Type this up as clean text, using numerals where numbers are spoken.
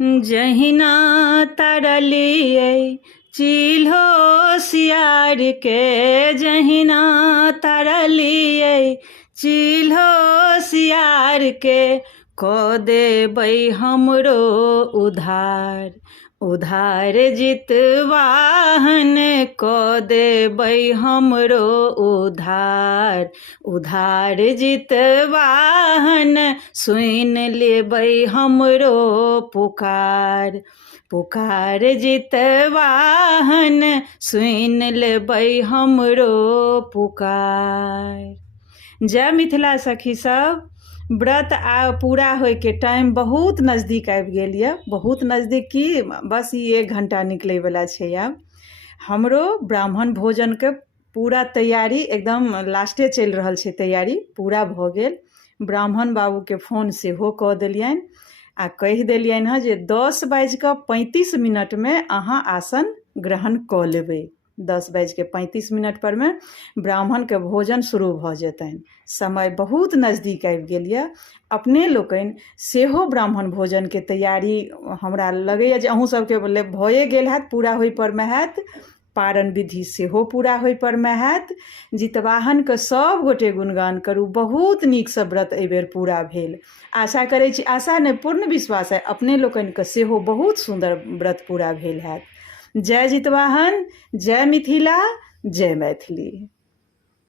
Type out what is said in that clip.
जहिना तरलियै चिल्हो सियार के, जहिना तरलियै चिल्हो सियार के, कऽ देबै हमरो उधार। उधार जितवाहन कऽ देबै हमरो उधार। उधार जितवाहन सुनि लेबै हमरो पुकार। पुकार जितवाहन सुनि लेबै हमरो पुकार। जय मिथिला सखी सब। व्रत पूरा होइके टाइम बहुत नज़दीक आबि गेल यऽ, बहुत नज़दीक की बस ई 1 घंटा निकलैवला छै। आब हमरो ब्राह्मण भोजनके पूरा तैयारी एकदम लास्टे चलि रहल छै, तैयारी पूरा भऽ गेल। ब्राह्मण बाबूके फ़ोन सेहो कऽ देलियनि आ कहि देलियनि हँ जे 10:35 में अहाँ आसन ग्रहण कऽ लेबै। 10:35 पर में ब्राह्मणके भोजन शुरू भऽ जेतनि। समय बहुत नज़दीक आबि गेल यऽ। अपने लोकनि सेहो ब्राह्मण भोजनके तैयारी हमरा लगैए जे अहूँ सबके भए गेल हैत, पूरा होइ पर में हैत। पारण विधि सेहो पूरा होइ पर में हैत। जितवाहनके सब गोटे गुणगान करू। बहुत नीकसँ व्रत एहिबेर पूरा भेल। आशा करै छी, आशा नहि पूर्ण विश्वास है अपने लोकनिके सेहो बहुत सुन्दर व्रत पूरा भेल हैत। जय जितवाहन, जय मिथिला, जय मैथिली।